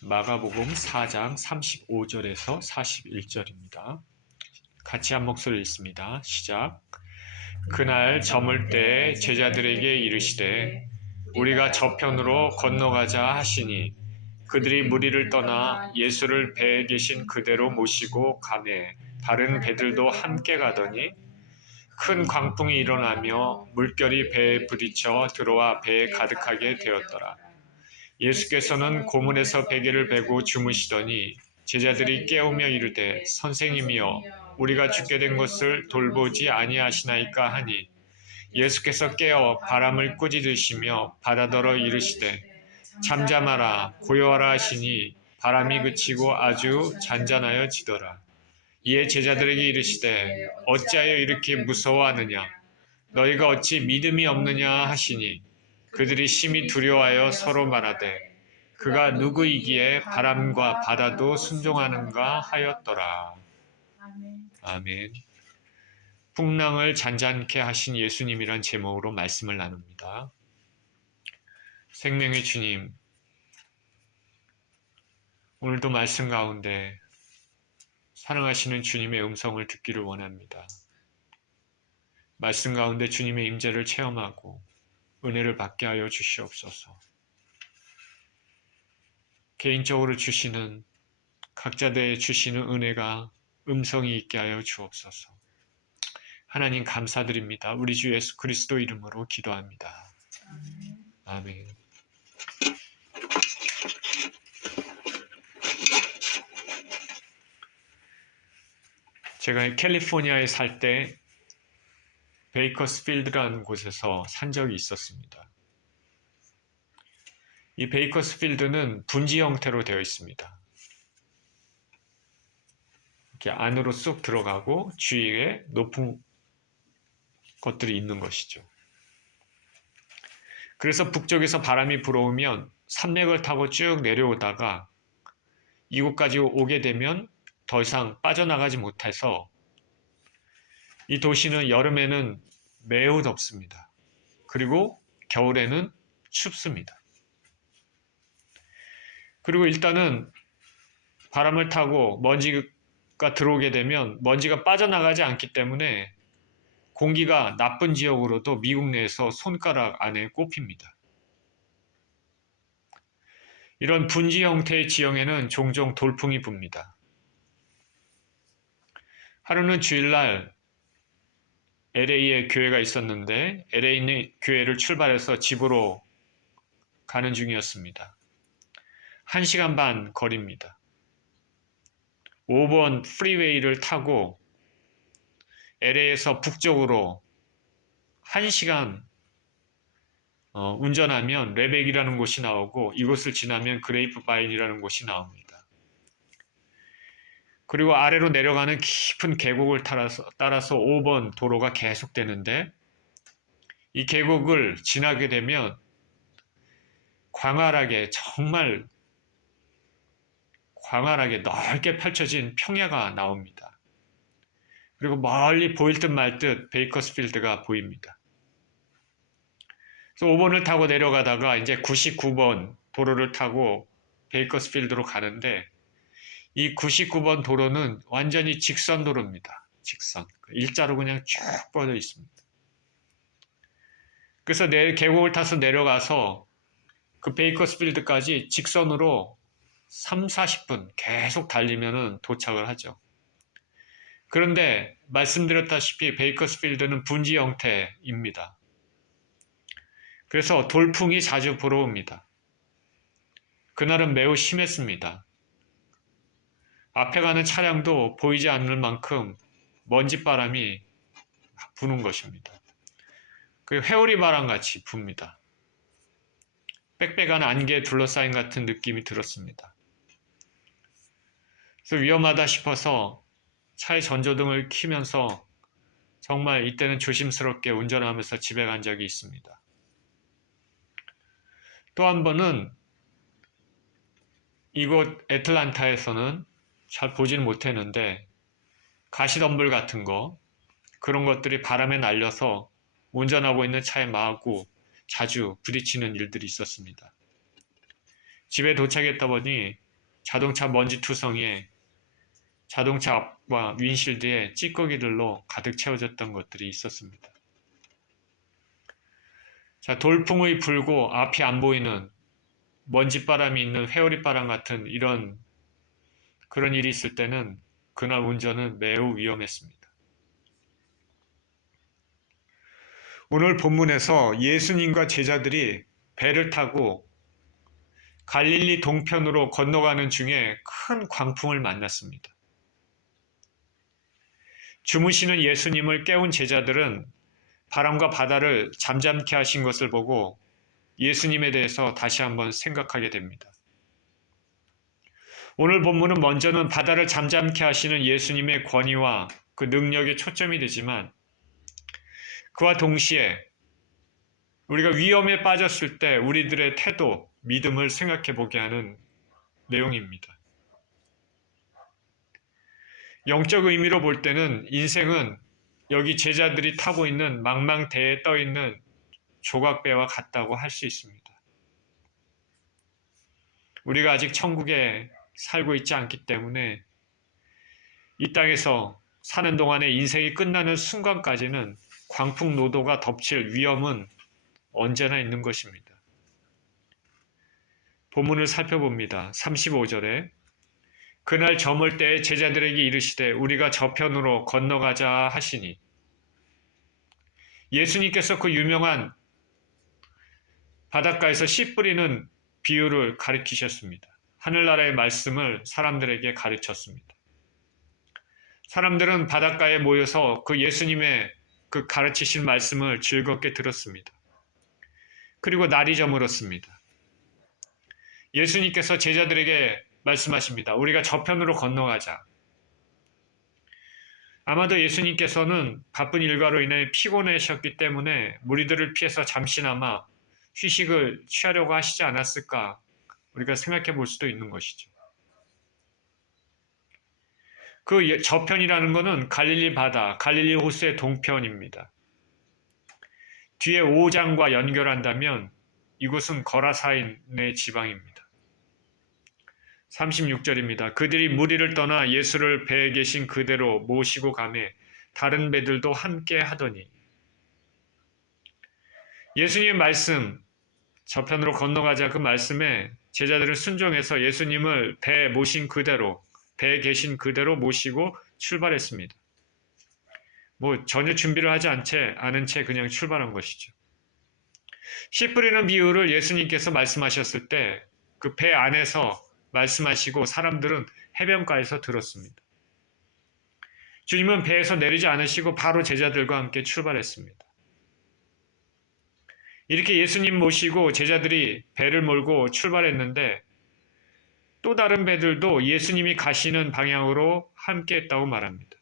마가복음 4장 35절에서 41절입니다. 같이 한 목소리 읽습니다. 시작. 그날 저물 때 제자들에게 이르시되 우리가 저편으로 건너가자 하시니 그들이 무리를 떠나 예수를 배에 계신 그대로 모시고 가매 다른 배들도 함께 가더니 큰 광풍이 일어나며 물결이 배에 부딪혀 들어와 배에 가득하게 되었더라. 예수께서는 고문에서 베개를 베고 주무시더니 제자들이 깨우며 이르되 선생님이여 우리가 죽게 된 것을 돌보지 아니하시나이까 하니 예수께서 깨어 바람을 꾸짖으시며 바다더러 이르시되 잠잠하라 고요하라 하시니 바람이 그치고 아주 잔잔하여 지더라. 이에 제자들에게 이르시되 어찌하여 이렇게 무서워하느냐 너희가 어찌 믿음이 없느냐 하시니 그들이 심히 두려워하여 서로 말하되 그가 누구이기에 바람과 바다도 순종하는가 하였더라. 아멘. 풍랑을 잔잔케 하신 예수님이란 제목으로 말씀을 나눕니다. 생명의 주님, 오늘도 말씀 가운데 사랑하시는 주님의 음성을 듣기를 원합니다. 말씀 가운데 주님의 임재를 체험하고 은혜를 받게 하여 주시옵소서. 개인적으로 주시는 각자들의 주시는 은혜가 음성이 있게 하여 주옵소서. 하나님 감사드립니다. 우리 주 예수 그리스도 이름으로 기도합니다. 아멘. 제가 캘리포니아에 살 때 베이커스필드라는 곳에서 산 적이 있었습니다. 이 베이커스필드는 분지 형태로 되어 있습니다. 이렇게 안으로 쑥 들어가고 주위에 높은 것들이 있는 것이죠. 그래서 북쪽에서 바람이 불어오면 산맥을 타고 쭉 내려오다가 이곳까지 오게 되면 더 이상 빠져나가지 못해서 이 도시는 여름에는 매우 덥습니다. 그리고 겨울에는 춥습니다. 그리고 일단은 바람을 타고 먼지가 들어오게 되면 먼지가 빠져나가지 않기 때문에 공기가 나쁜 지역으로도 미국 내에서 손가락 안에 꼽힙니다. 이런 분지 형태의 지형에는 종종 돌풍이 붑니다. 하루는 주일날 LA에 교회가 있었는데 LA 교회를 출발해서 집으로 가는 중이었습니다. 1시간 반 거리입니다. 5번 프리웨이를 타고 LA에서 북쪽으로 1시간 운전하면 레벡이라는 곳이 나오고 이곳을 지나면 그레이프바인이라는 곳이 나옵니다. 그리고 아래로 내려가는 깊은 계곡을 따라서 5번 도로가 계속되는데 이 계곡을 지나게 되면 정말 광활하게 넓게 펼쳐진 평야가 나옵니다. 그리고 멀리 보일 듯 말 듯 베이커스필드가 보입니다. 그래서 5번을 타고 내려가다가 이제 99번 도로를 타고 베이커스필드로 가는데 이 99번 도로는 완전히 직선 도로입니다. 직선. 일자로 그냥 쭉 뻗어 있습니다. 그래서 계곡을 타서 내려가서 그 베이커스필드까지 직선으로 30-40분 계속 달리면 도착을 하죠. 그런데 말씀드렸다시피 베이커스필드는 분지 형태입니다. 그래서 돌풍이 자주 불어옵니다. 그날은 매우 심했습니다. 앞에 가는 차량도 보이지 않을 만큼 먼지바람이 부는 것입니다. 그 회오리 바람같이 붑니다. 빽빽한 안개에 둘러싸인 같은 느낌이 들었습니다. 그래서 위험하다 싶어서 차의 전조등을 켜면서 정말 이때는 조심스럽게 운전하면서 집에 간 적이 있습니다. 또 한 번은 이곳 애틀란타에서는 잘 보지는 못했는데 가시덤불 같은 그런 것들이 바람에 날려서 운전하고 있는 차에 마구 자주 부딪히는 일들이 있었습니다. 집에 도착했다 보니 자동차 먼지 투성이에 자동차 앞과 윈실드에 찌꺼기들로 가득 채워졌던 것들이 있었습니다. 자, 돌풍의 불고 앞이 안 보이는 먼지바람이 있는 회오리바람 같은 그런 일이 있을 때는 그날 운전은 매우 위험했습니다. 오늘 본문에서 예수님과 제자들이 배를 타고 갈릴리 동편으로 건너가는 중에 큰 광풍을 만났습니다. 주무시는 예수님을 깨운 제자들은 바람과 바다를 잠잠케 하신 것을 보고 예수님에 대해서 다시 한번 생각하게 됩니다. 오늘 본문은 먼저는 바다를 잠잠케 하시는 예수님의 권위와 그 능력에 초점이 되지만 그와 동시에 우리가 위험에 빠졌을 때 우리들의 태도, 믿음을 생각해 보게 하는 내용입니다. 영적 의미로 볼 때는 인생은 여기 제자들이 타고 있는 망망대해에 떠 있는 조각배와 같다고 할 수 있습니다. 우리가 아직 천국에 살고 있지 않기 때문에 이 땅에서 사는 동안에 인생이 끝나는 순간까지는 광풍노도가 덮칠 위험은 언제나 있는 것입니다. 본문을 살펴봅니다. 35절에 그날 저물 때에 제자들에게 이르시되 우리가 저편으로 건너가자 하시니 예수님께서 그 유명한 바닷가에서 씨 뿌리는 비유를 가르치셨습니다. 하늘나라의 말씀을 사람들에게 가르쳤습니다. 사람들은 바닷가에 모여서 그 예수님의 그 가르치신 말씀을 즐겁게 들었습니다. 그리고 날이 저물었습니다. 예수님께서 제자들에게 말씀하십니다. 우리가 저편으로 건너가자. 아마도 예수님께서는 바쁜 일과로 인해 피곤하셨기 때문에 무리들을 피해서 잠시나마 휴식을 취하려고 하시지 않았을까 우리가 생각해 볼 수도 있는 것이죠. 그 저편이라는 것은 갈릴리 바다, 갈릴리 호수의 동편입니다. 뒤에 5장과 연결한다면 이곳은 거라사인의 지방입니다. 36절입니다. 그들이 무리를 떠나 예수를 배에 계신 그대로 모시고 가매 다른 배들도 함께 하더니 예수님의 말씀 저편으로 건너가자 그 말씀에 제자들은 순종해서 예수님을 배에 모신 그대로 배에 계신 그대로 모시고 출발했습니다. 전혀 준비를 하지 않은 채 그냥 출발한 것이죠. 씨 뿌리는 비유를 예수님께서 말씀하셨을 때 그 배 안에서 말씀하시고 사람들은 해변가에서 들었습니다. 주님은 배에서 내리지 않으시고 바로 제자들과 함께 출발했습니다. 이렇게 예수님 모시고 제자들이 배를 몰고 출발했는데 또 다른 배들도 예수님이 가시는 방향으로 함께 했다고 말합니다.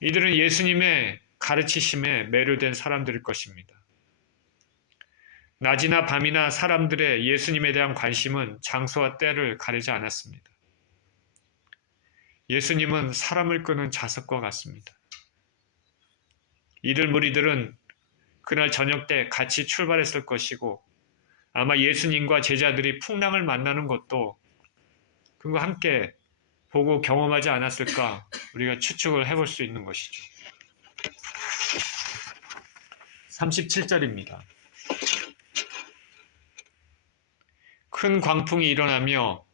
이들은 예수님의 가르치심에 매료된 사람들일 것입니다. 낮이나 밤이나 사람들의 예수님에 대한 관심은 장소와 때를 가리지 않았습니다. 예수님은 사람을 끄는 자석과 같습니다. 이들 무리들은 그날 저녁 때 같이 출발했을 것이고 아마 예수님과 제자들이 풍랑을 만나는 것도 그와 함께 보고 경험하지 않았을까 우리가 추측을 해볼 수 있는 것이죠. 37절입니다. 큰 광풍이 일어나며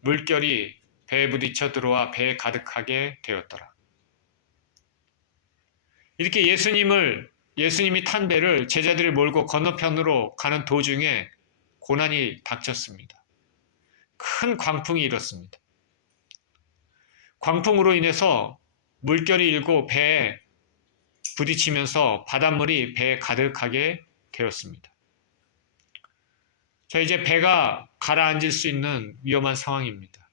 물결이 배에 부딪혀 들어와 배에 가득하게 되었더라. 이렇게 예수님이 탄 배를 제자들이 몰고 건너편으로 가는 도중에 고난이 닥쳤습니다. 큰 광풍이 일었습니다. 광풍으로 인해서 물결이 일고 배에 부딪히면서 바닷물이 배에 가득하게 되었습니다. 자, 이제 배가 가라앉을 수 있는 위험한 상황입니다.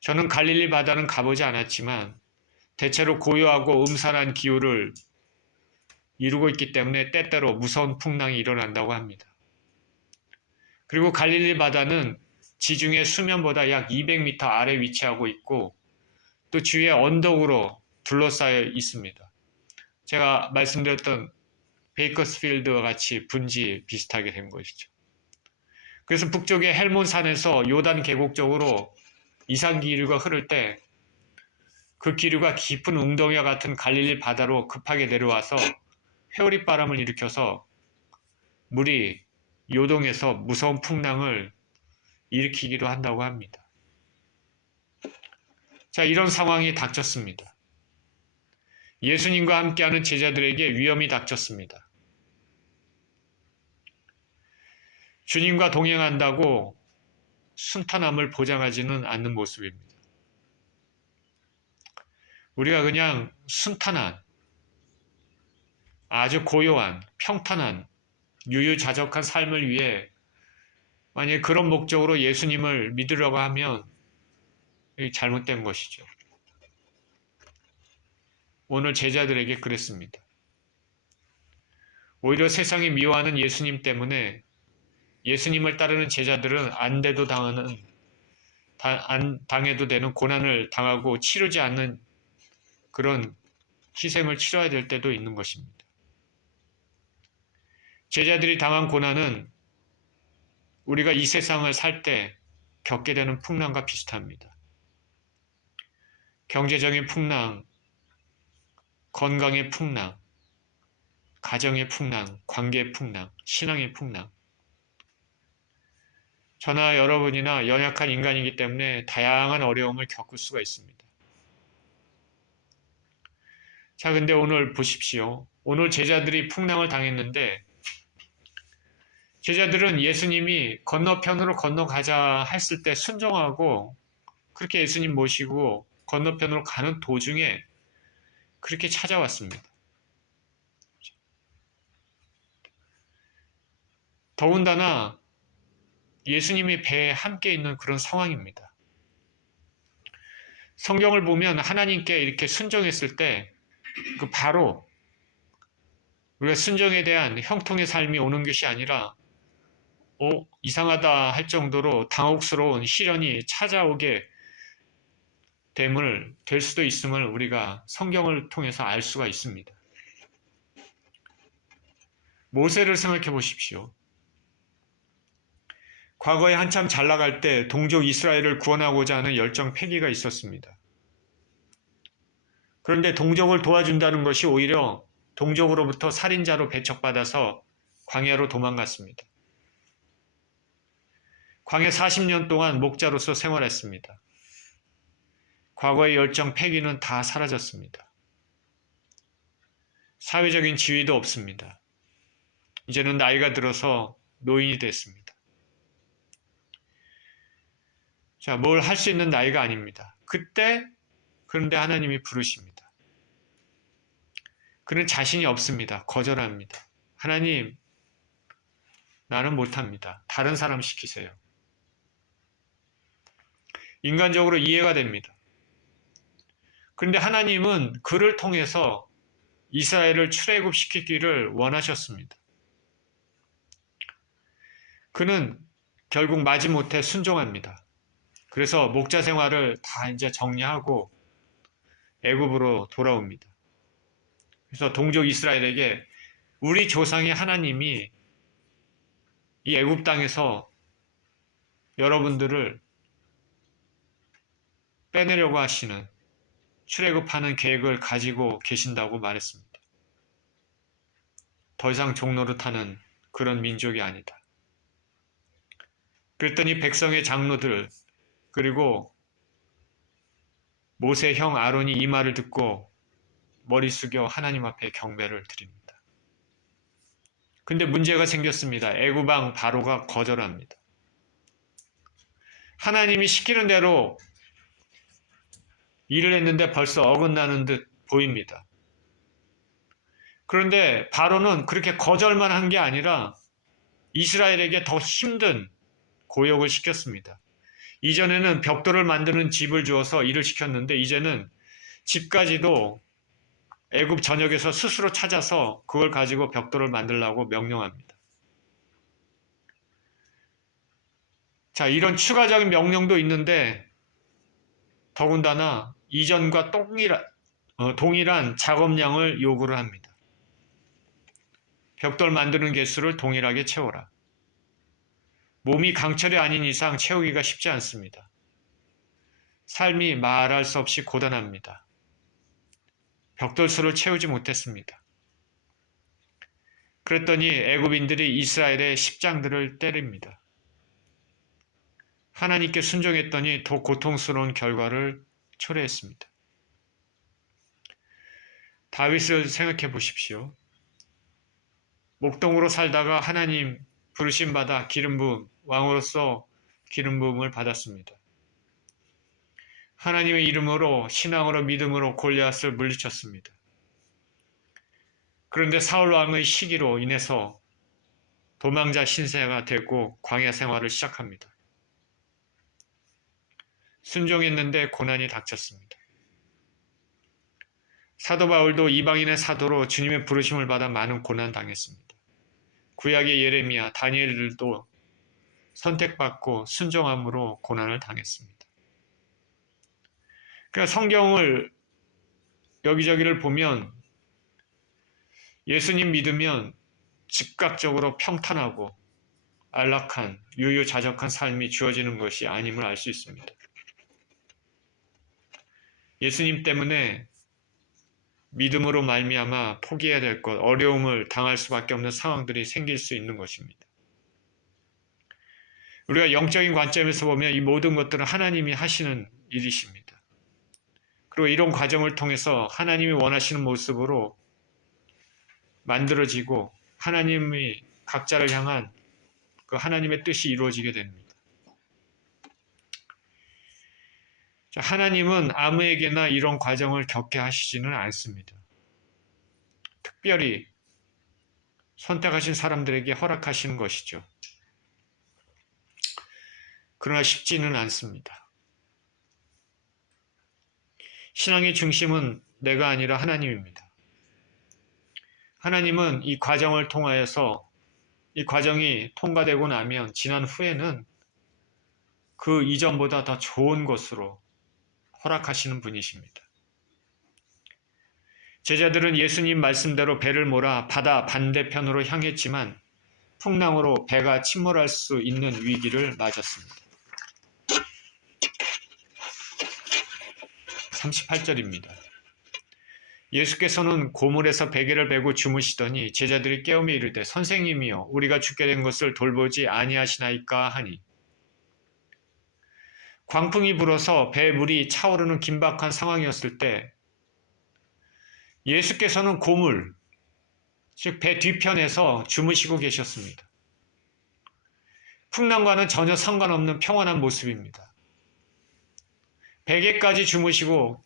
저는 갈릴리 바다는 가보지 않았지만 대체로 고요하고 음산한 기후를 이루고 있기 때문에 때때로 무서운 풍랑이 일어난다고 합니다. 그리고 갈릴리 바다는 지중해 수면보다 약 200m 아래 위치하고 있고 또 주위에 언덕으로 둘러싸여 있습니다. 제가 말씀드렸던 베이커스필드와 같이 분지 비슷하게 된 것이죠. 그래서 북쪽의 헬몬산에서 요단 계곡 쪽으로 이산기류가 흐를 때 그 기류가 깊은 웅덩이와 같은 갈릴리 바다로 급하게 내려와서 회오리 바람을 일으켜서 물이 요동해서 무서운 풍랑을 일으키기도 한다고 합니다. 자, 이런 상황이 닥쳤습니다. 예수님과 함께하는 제자들에게 위험이 닥쳤습니다. 주님과 동행한다고 순탄함을 보장하지는 않는 모습입니다. 우리가 그냥 순탄한, 아주 고요한, 평탄한, 유유자적한 삶을 위해 만약에 그런 목적으로 예수님을 믿으려고 하면 잘못된 것이죠. 오늘 제자들에게 그랬습니다. 오히려 세상이 미워하는 예수님 때문에 예수님을 따르는 제자들은 안 돼도 당해도 되는 고난을 당하고 치르지 않는 그런 희생을 치러야 될 때도 있는 것입니다. 제자들이 당한 고난은 우리가 이 세상을 살 때 겪게 되는 풍랑과 비슷합니다. 경제적인 풍랑, 건강의 풍랑, 가정의 풍랑, 관계의 풍랑, 신앙의 풍랑. 저나 여러분이나 연약한 인간이기 때문에 다양한 어려움을 겪을 수가 있습니다. 자, 근데 오늘 보십시오. 오늘 제자들이 풍랑을 당했는데 제자들은 예수님이 건너편으로 건너가자 했을 때 순종하고 그렇게 예수님 모시고 건너편으로 가는 도중에 그렇게 찾아왔습니다. 더군다나 예수님이 배에 함께 있는 그런 상황입니다. 성경을 보면 하나님께 이렇게 순종했을 때 그 바로 우리가 순종에 대한 형통의 삶이 오는 것이 아니라 이상하다 할 정도로 당혹스러운 시련이 찾아오게 될 수도 있음을 우리가 성경을 통해서 알 수가 있습니다. 모세를 생각해 보십시오. 과거에 한참 잘 나갈 때 동족 이스라엘을 구원하고자 하는 열정 패기가 있었습니다. 그런데 동족을 도와준다는 것이 오히려 동족으로부터 살인자로 배척받아서 광야로 도망갔습니다. 광야 40년 동안 목자로서 생활했습니다. 과거의 열정 패기는 다 사라졌습니다. 사회적인 지위도 없습니다. 이제는 나이가 들어서 노인이 됐습니다. 자, 뭘 할 수 있는 나이가 아닙니다. 그런데 하나님이 부르십니다. 그는 자신이 없습니다. 거절합니다. 하나님, 나는 못합니다. 다른 사람 시키세요. 인간적으로 이해가 됩니다. 그런데 하나님은 그를 통해서 이스라엘을 출애굽시키기를 원하셨습니다. 그는 결국 마지못해 순종합니다. 그래서 목자 생활을 다 이제 정리하고 애굽으로 돌아옵니다. 그래서 동족 이스라엘에게 우리 조상의 하나님이 이 애굽 땅에서 여러분들을 빼내려고 하시는 출애굽하는 계획을 가지고 계신다고 말했습니다. 더 이상 종노릇하는 그런 민족이 아니다. 그랬더니 백성의 장로들 그리고 모세 형 아론이 이 말을 듣고 머리 숙여 하나님 앞에 경배를 드립니다. 근데 문제가 생겼습니다. 애굽 왕 바로가 거절합니다. 하나님이 시키는 대로 일을 했는데 벌써 어긋나는 듯 보입니다. 그런데 바로는 그렇게 거절만 한 게 아니라 이스라엘에게 더 힘든 고역을 시켰습니다. 이전에는 벽돌을 만드는 집을 주어서 일을 시켰는데 이제는 집까지도 애굽 전역에서 스스로 찾아서 그걸 가지고 벽돌을 만들라고 명령합니다. 자, 이런 추가적인 명령도 있는데 더군다나 이전과 동일한 작업량을 요구를 합니다. 벽돌 만드는 개수를 동일하게 채워라. 몸이 강철이 아닌 이상 채우기가 쉽지 않습니다. 삶이 말할 수 없이 고단합니다. 벽돌수를 채우지 못했습니다. 그랬더니 애굽인들이 이스라엘의 십장들을 때립니다. 하나님께 순종했더니 더 고통스러운 결과를 초래했습니다. 다윗을 생각해 보십시오. 목동으로 살다가 하나님 부르심 받아 기름 부음, 왕으로서 기름 부음을 받았습니다. 하나님의 이름으로 신앙으로 믿음으로 골리앗을 물리쳤습니다. 그런데 사울 왕의 시기로 인해서 도망자 신세가 되고 광야 생활을 시작합니다. 순종했는데 고난이 닥쳤습니다. 사도 바울도 이방인의 사도로 주님의 부르심을 받아 많은 고난 당했습니다. 구약의 예레미야, 다니엘들도 선택받고 순종함으로 고난을 당했습니다. 그러니까 성경을 여기저기를 보면 예수님 믿으면 즉각적으로 평탄하고 안락한 유유자적한 삶이 주어지는 것이 아님을 알 수 있습니다. 예수님 때문에 믿음으로 말미암아 포기해야 될 것, 어려움을 당할 수밖에 없는 상황들이 생길 수 있는 것입니다. 우리가 영적인 관점에서 보면 이 모든 것들은 하나님이 하시는 일이십니다. 그리고 이런 과정을 통해서 하나님이 원하시는 모습으로 만들어지고 하나님이 각자를 향한 그 하나님의 뜻이 이루어지게 됩니다. 하나님은 아무에게나 이런 과정을 겪게 하시지는 않습니다. 특별히 선택하신 사람들에게 허락하시는 것이죠. 그러나 쉽지는 않습니다. 신앙의 중심은 내가 아니라 하나님입니다. 하나님은 이 과정을 통하여서 이 과정이 통과되고 나면 지난 후에는 그 이전보다 더 좋은 것으로 허락하시는 분이십니다. 제자들은 예수님 말씀대로 배를 몰아 바다 반대편으로 향했지만 풍랑으로 배가 침몰할 수 있는 위기를 맞았습니다. 38절입니다. 예수께서는 고물에서 베개를 베고 주무시더니 제자들이 깨우며 이르되 선생님이여 우리가 죽게 된 것을 돌보지 아니하시나이까 하니 광풍이 불어서 배 물이 차오르는 긴박한 상황이었을 때 예수께서는 고물, 즉 배 뒤편에서 주무시고 계셨습니다. 풍랑과는 전혀 상관없는 평안한 모습입니다. 베개까지 주무시고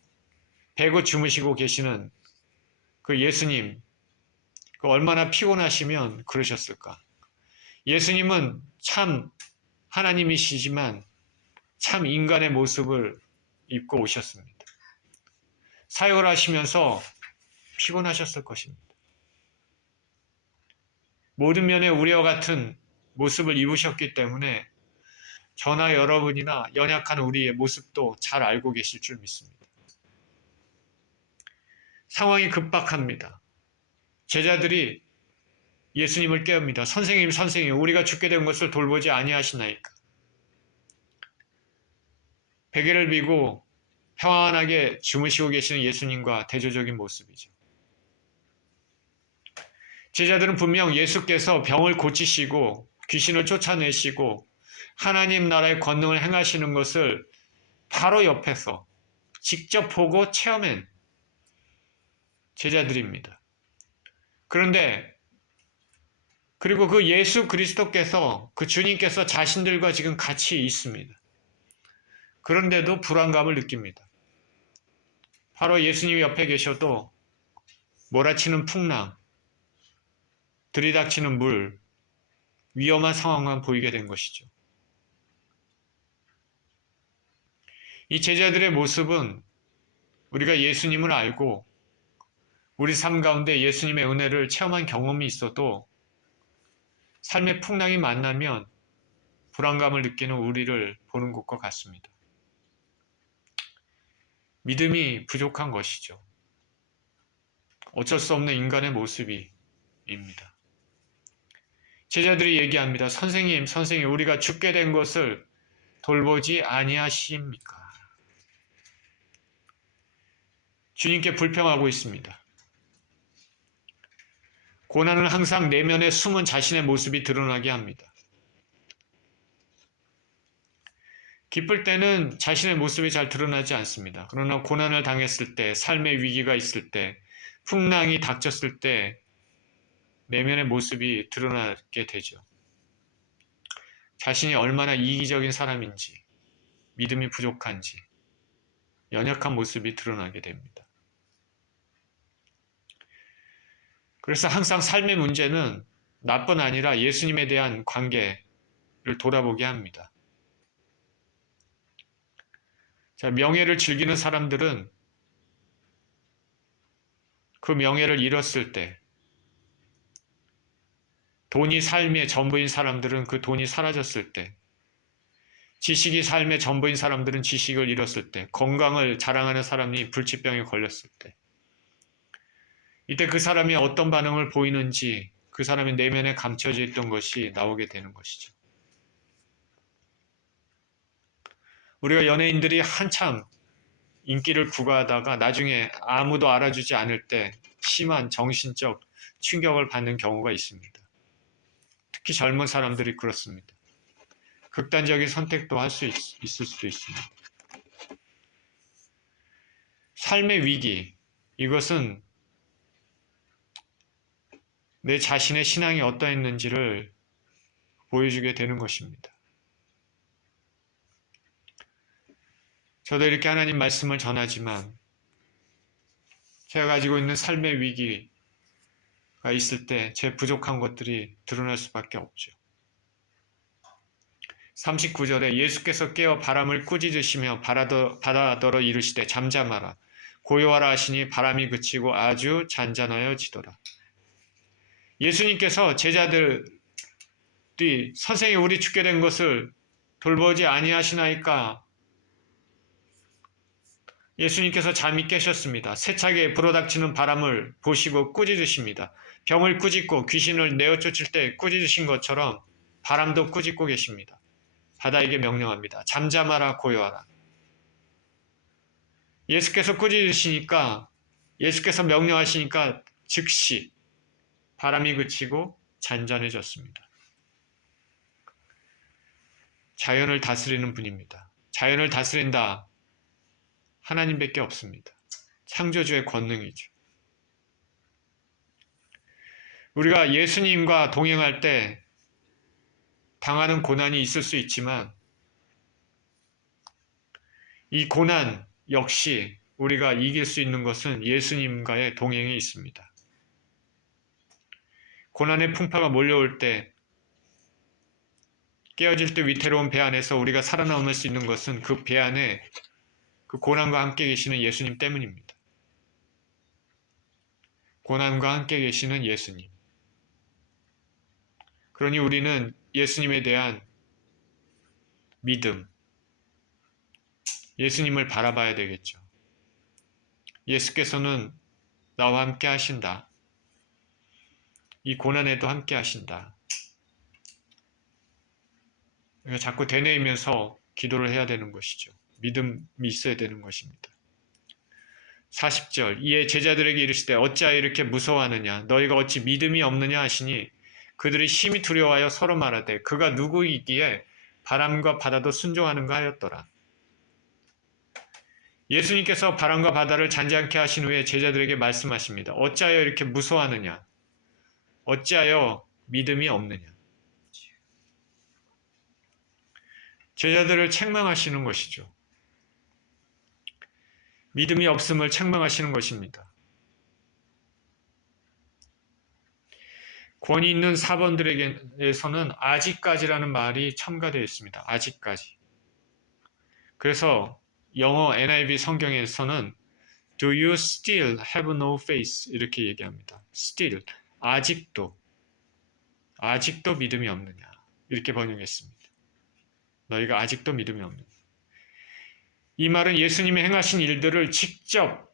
베고 주무시고 계시는 그 예수님, 그 얼마나 피곤하시면 그러셨을까? 예수님은 참 하나님이시지만 참 인간의 모습을 입고 오셨습니다. 사역을 하시면서 피곤하셨을 것입니다. 모든 면에 우리와 같은 모습을 입으셨기 때문에 저나 여러분이나 연약한 우리의 모습도 잘 알고 계실 줄 믿습니다. 상황이 급박합니다. 제자들이 예수님을 깨웁니다. 선생님, 선생님, 우리가 죽게 된 것을 돌보지 아니하시나이까? 베개를 비고 평안하게 주무시고 계시는 예수님과 대조적인 모습이죠. 제자들은 분명 예수께서 병을 고치시고 귀신을 쫓아내시고 하나님 나라의 권능을 행하시는 것을 바로 옆에서 직접 보고 체험한 제자들입니다. 그런데 그리고 그 예수 그리스도께서 그 주님께서 자신들과 지금 같이 있습니다. 그런데도 불안감을 느낍니다. 바로 예수님이 옆에 계셔도 몰아치는 풍랑, 들이닥치는 물, 위험한 상황만 보이게 된 것이죠. 이 제자들의 모습은 우리가 예수님을 알고 우리 삶 가운데 예수님의 은혜를 체험한 경험이 있어도 삶의 풍랑이 만나면 불안감을 느끼는 우리를 보는 것과 같습니다. 믿음이 부족한 것이죠. 어쩔 수 없는 인간의 모습입니다. 제자들이 얘기합니다. 선생님, 우리가 죽게 된 것을 돌보지 아니하십니까? 주님께 불평하고 있습니다. 고난은 항상 내면에 숨은 자신의 모습이 드러나게 합니다. 기쁠 때는 자신의 모습이 잘 드러나지 않습니다. 그러나 고난을 당했을 때, 삶의 위기가 있을 때, 풍랑이 닥쳤을 때 내면의 모습이 드러나게 되죠. 자신이 얼마나 이기적인 사람인지, 믿음이 부족한지, 연약한 모습이 드러나게 됩니다. 그래서 항상 삶의 문제는 나뿐 아니라 예수님에 대한 관계를 돌아보게 합니다. 자, 명예를 즐기는 사람들은 그 명예를 잃었을 때, 돈이 삶의 전부인 사람들은 그 돈이 사라졌을 때, 지식이 삶의 전부인 사람들은 지식을 잃었을 때, 건강을 자랑하는 사람이 불치병에 걸렸을 때, 이때 그 사람이 어떤 반응을 보이는지 그 사람의 내면에 감춰져 있던 것이 나오게 되는 것이죠. 우리가 연예인들이 한참 인기를 구가하다가 나중에 아무도 알아주지 않을 때 심한 정신적 충격을 받는 경우가 있습니다. 특히 젊은 사람들이 그렇습니다. 극단적인 선택도 할 수 있을 수도 있습니다. 삶의 위기, 이것은 내 자신의 신앙이 어떠했는지를 보여주게 되는 것입니다. 저도 이렇게 하나님 말씀을 전하지만 제가 가지고 있는 삶의 위기가 있을 때 제 부족한 것들이 드러날 수밖에 없죠. 39절에 예수께서 깨어 바람을 꾸짖으시며 바다더러 이르시되 잠잠하라 고요하라 하시니 바람이 그치고 아주 잔잔하여지더라. 예수님께서 제자들이 선생님 우리 죽게 된 것을 돌보지 아니하시나이까? 예수님께서 잠이 깨셨습니다. 세차게 불어닥치는 바람을 보시고 꾸짖으십니다. 병을 꾸짖고 귀신을 내어쫓을 때 꾸짖으신 것처럼 바람도 꾸짖고 계십니다. 바다에게 명령합니다. 잠잠하라 고요하라. 예수께서 꾸짖으시니까 예수께서 명령하시니까 즉시 바람이 그치고 잔잔해졌습니다. 자연을 다스리는 분입니다. 자연을 다스린다. 하나님밖에 없습니다. 창조주의 권능이죠. 우리가 예수님과 동행할 때 당하는 고난이 있을 수 있지만 이 고난 역시 우리가 이길 수 있는 것은 예수님과의 동행이 있습니다. 고난의 풍파가 몰려올 때 깨어질 때 위태로운 배 안에서 우리가 살아남을 수 있는 것은 그 배 안에 그 고난과 함께 계시는 예수님 때문입니다. 고난과 함께 계시는 예수님. 그러니 우리는 예수님에 대한 믿음, 예수님을 바라봐야 되겠죠. 예수께서는 나와 함께 하신다. 이 고난에도 함께 하신다. 자꾸 되뇌이면서 기도를 해야 되는 것이죠. 믿음이 있어야 되는 것입니다. 40절 이에 제자들에게 이르시되 어찌하여 이렇게 무서워하느냐 너희가 어찌 믿음이 없느냐 하시니 그들이 심히 두려워하여 서로 말하되 그가 누구이기에 바람과 바다도 순종하는가 하였더라. 예수님께서 바람과 바다를 잔잔케 하신 후에 제자들에게 말씀하십니다. 어찌하여 이렇게 무서워하느냐 어찌하여 믿음이 없느냐. 제자들을 책망하시는 것이죠. 믿음이 없음을 책망하시는 것입니다. 권위 있는 사본들에게서는 아직까지라는 말이 첨가되어 있습니다. 아직까지. 그래서 영어 NIV 성경에서는 Do you still have no faith? 이렇게 얘기합니다. Still, 아직도 믿음이 없느냐 이렇게 번역했습니다. 너희가 아직도 믿음이 없느냐. 이 말은 예수님이 행하신 일들을 직접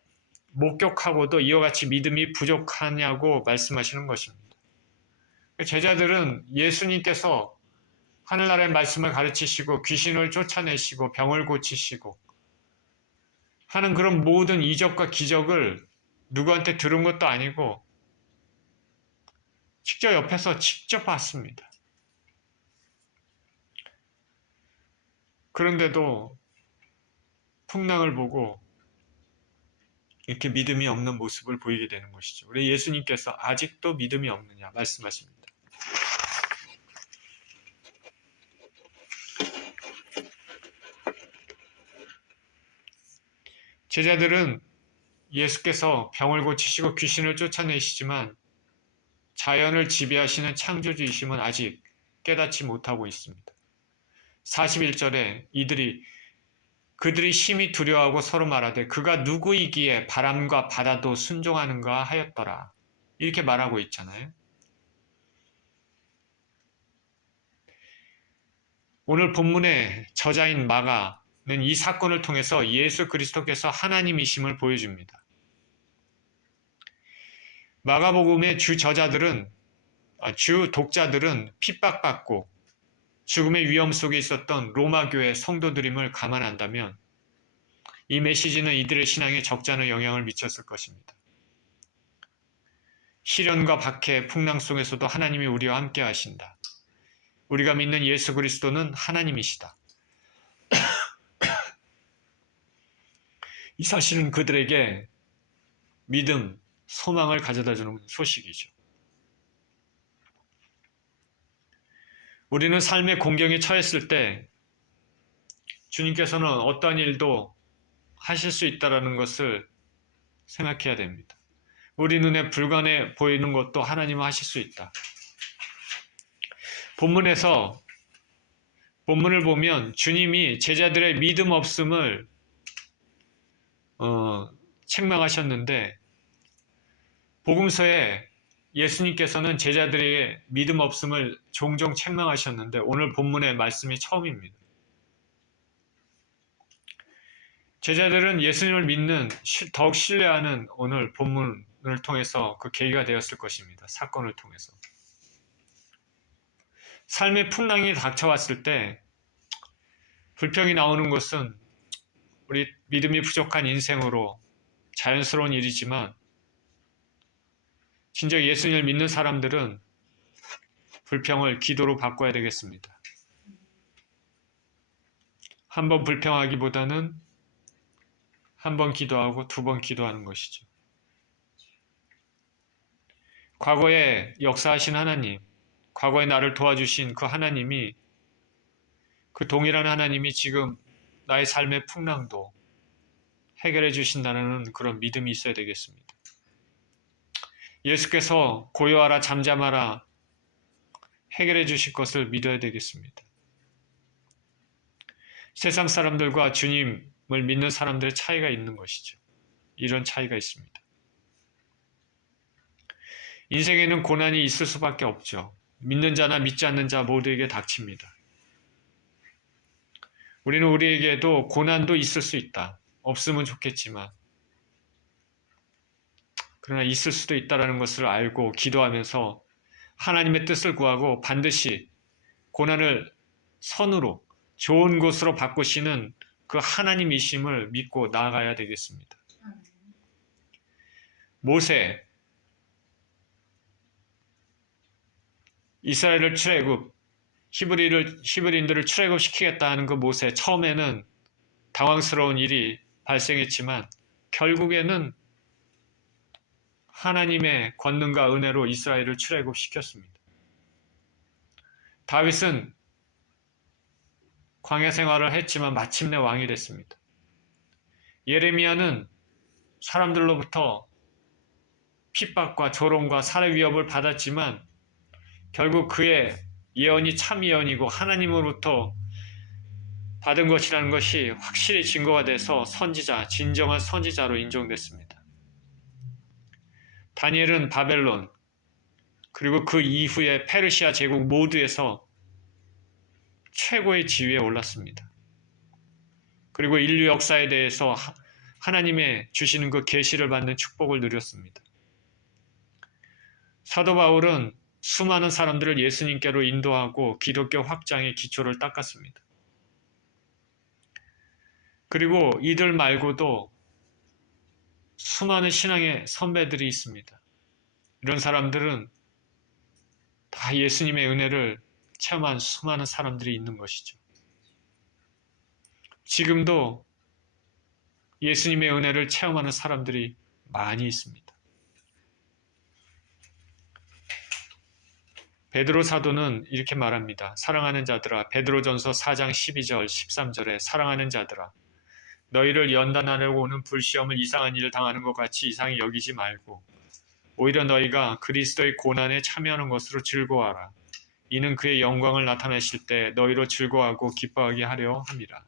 목격하고도 이와 같이 믿음이 부족하냐고 말씀하시는 것입니다. 제자들은 예수님께서 하늘나라의 말씀을 가르치시고 귀신을 쫓아내시고 병을 고치시고 하는 그런 모든 이적과 기적을 누구한테 들은 것도 아니고 직접 옆에서 직접 봤습니다. 그런데도 풍랑을 보고 이렇게 믿음이 없는 모습을 보이게 되는 것이죠. 우리 예수님께서 아직도 믿음이 없느냐 말씀하십니다. 제자들은 예수께서 병을 고치시고 귀신을 쫓아내시지만 자연을 지배하시는 창조주이심은 아직 깨닫지 못하고 있습니다. 41절에 그들이 심히 두려워하고 서로 말하되 그가 누구이기에 바람과 바다도 순종하는가 하였더라. 이렇게 말하고 있잖아요. 오늘 본문의 저자인 마가는 이 사건을 통해서 예수 그리스도께서 하나님이심을 보여줍니다. 마가복음의 주 독자들은 핍박받고 죽음의 위험 속에 있었던 로마 교회 성도들임을 감안한다면 이 메시지는 이들의 신앙에 적잖은 영향을 미쳤을 것입니다. 시련과 박해, 풍랑 속에서도 하나님이 우리와 함께 하신다. 우리가 믿는 예수 그리스도는 하나님이시다. 이 사실은 그들에게 믿음, 소망을 가져다주는 소식이죠. 우리는 삶의 공경에 처했을 때 주님께서는 어떠한 일도 하실 수 있다는 것을 생각해야 됩니다. 우리 눈에 불가능해 보이는 것도 하나님은 하실 수 있다. 본문을 보면 주님이 제자들의 믿음 없음을 책망하셨는데 복음서에 예수님께서는 제자들의 믿음 없음을 종종 책망하셨는데 오늘 본문의 말씀이 처음입니다. 제자들은 예수님을 믿는, 더욱 신뢰하는 오늘 본문을 통해서 그 계기가 되었을 것입니다. 사건을 통해서. 삶의 풍랑이 닥쳐왔을 때 불평이 나오는 것은 우리 믿음이 부족한 인생으로 자연스러운 일이지만 진짜 예수님을 믿는 사람들은 불평을 기도로 바꿔야 되겠습니다. 한 번 불평하기보다는 한 번 기도하고 두 번 기도하는 것이죠. 과거에 역사하신 하나님, 과거에 나를 도와주신 그 하나님이, 그 동일한 하나님이 지금 나의 삶의 풍랑도 해결해 주신다는 그런 믿음이 있어야 되겠습니다. 예수께서 고요하라 잠잠하라 해결해 주실 것을 믿어야 되겠습니다. 세상 사람들과 주님을 믿는 사람들의 차이가 있는 것이죠. 이런 차이가 있습니다. 인생에는 고난이 있을 수밖에 없죠. 믿는 자나 믿지 않는 자 모두에게 닥칩니다. 우리는 우리에게도 고난도 있을 수 있다. 없으면 좋겠지만 그러나 있을 수도 있다는 것을 알고 기도하면서 하나님의 뜻을 구하고 반드시 고난을 선으로 좋은 곳으로 바꾸시는 그 하나님이심을 믿고 나아가야 되겠습니다. 모세, 이스라엘을 출애굽, 히브리인들을 출애굽시키겠다 하는 그 모세, 처음에는 당황스러운 일이 발생했지만 결국에는 하나님의 권능과 은혜로 이스라엘을 출애굽시켰습니다. 다윗은 광야 생활을 했지만 마침내 왕이 됐습니다. 예레미야는 사람들로부터 핍박과 조롱과 살해 위협을 받았지만 결국 그의 예언이 참 예언이고 하나님으로부터 받은 것이라는 것이 확실히 증거가 돼서 진정한 선지자로 인정됐습니다. 다니엘은 바벨론 그리고 그 이후에 페르시아 제국 모두에서 최고의 지위에 올랐습니다. 그리고 인류 역사에 대해서 하나님의 주시는 그 계시를 받는 축복을 누렸습니다. 사도 바울은 수많은 사람들을 예수님께로 인도하고 기독교 확장의 기초를 닦았습니다. 그리고 이들 말고도 수많은 신앙의 선배들이 있습니다. 이런 사람들은 다 예수님의 은혜를 체험한 수많은 사람들이 있는 것이죠. 지금도 예수님의 은혜를 체험하는 사람들이 많이 있습니다. 베드로 사도는 이렇게 말합니다. 사랑하는 자들아, 베드로전서 4장 12절 13절에 사랑하는 자들아, 너희를 연단하려고 오는 불시험을 이상한 일을 당하는 것 같이 이상히 여기지 말고 오히려 너희가 그리스도의 고난에 참여하는 것으로 즐거워하라. 이는 그의 영광을 나타내실 때 너희로 즐거워하고 기뻐하게 하려 함이라.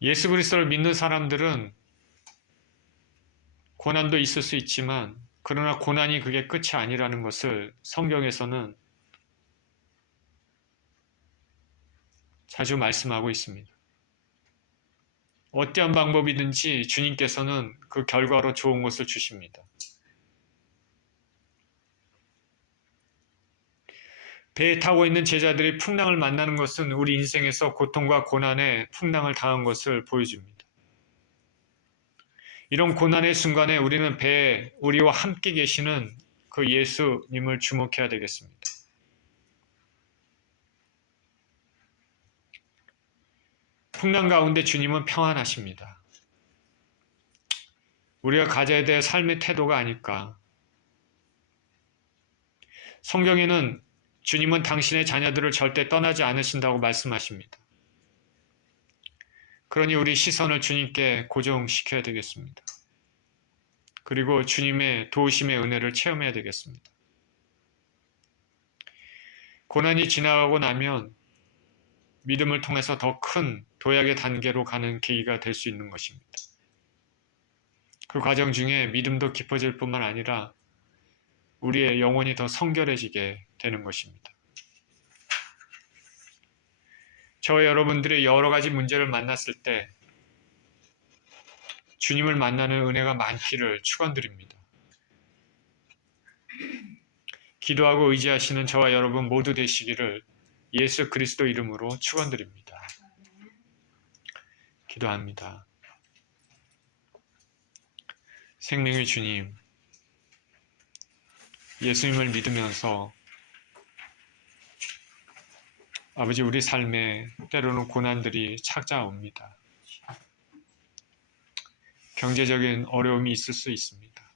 예수 그리스도를 믿는 사람들은 고난도 있을 수 있지만 그러나 고난이 그게 끝이 아니라는 것을 성경에서는 자주 말씀하고 있습니다. 어떠한 방법이든지 주님께서는 그 결과로 좋은 것을 주십니다. 배에 타고 있는 제자들이 풍랑을 만나는 것은 우리 인생에서 고통과 고난에 풍랑을 당한 것을 보여줍니다. 이런 고난의 순간에 우리는 배에 우리와 함께 계시는 그 예수님을 주목해야 되겠습니다. 풍랑 가운데 주님은 평안하십니다. 우리가 가져야 될 삶의 태도가 아닐까. 성경에는 주님은 당신의 자녀들을 절대 떠나지 않으신다고 말씀하십니다. 그러니 우리 시선을 주님께 고정시켜야 되겠습니다. 그리고 주님의 도우심의 은혜를 체험해야 되겠습니다. 고난이 지나가고 나면 믿음을 통해서 더 큰 도약의 단계로 가는 계기가 될 수 있는 것입니다. 그 과정 중에 믿음도 깊어질 뿐만 아니라 우리의 영혼이 더 성결해지게 되는 것입니다. 저와 여러분들의 여러 가지 문제를 만났을 때 주님을 만나는 은혜가 많기를 축원드립니다. 기도하고 의지하시는 저와 여러분 모두 되시기를 예수 그리스도 이름으로 축원드립니다. 기도합니다. 생명의 주님, 예수님을 믿으면서 아버지 우리 삶에 때로는 고난들이 찾아옵니다. 경제적인 어려움이 있을 수 있습니다.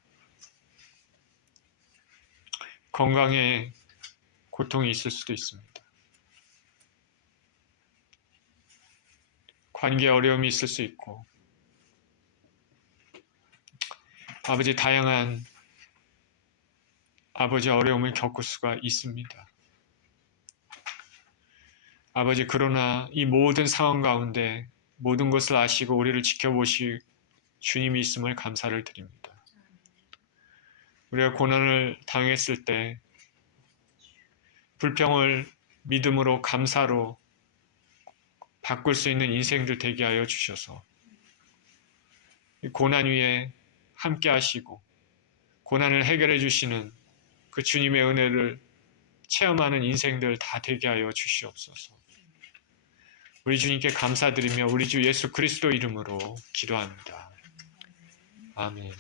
건강에 고통이 있을 수도 있습니다. 관계 어려움이 있을 수 있고 아버지 다양한 아버지 어려움을 겪을 수가 있습니다. 아버지 그러나 이 모든 상황 가운데 모든 것을 아시고 우리를 지켜보실 주님이 있음을 감사를 드립니다. 우리가 고난을 당했을 때 불평을 믿음으로 감사로 바꿀 수 있는 인생들 되게 하여 주셔서 고난 위에 함께 하시고 고난을 해결해 주시는 그 주님의 은혜를 체험하는 인생들 다 되게 하여 주시옵소서. 우리 주님께 감사드리며 우리 주 예수 그리스도 이름으로 기도합니다. 아멘.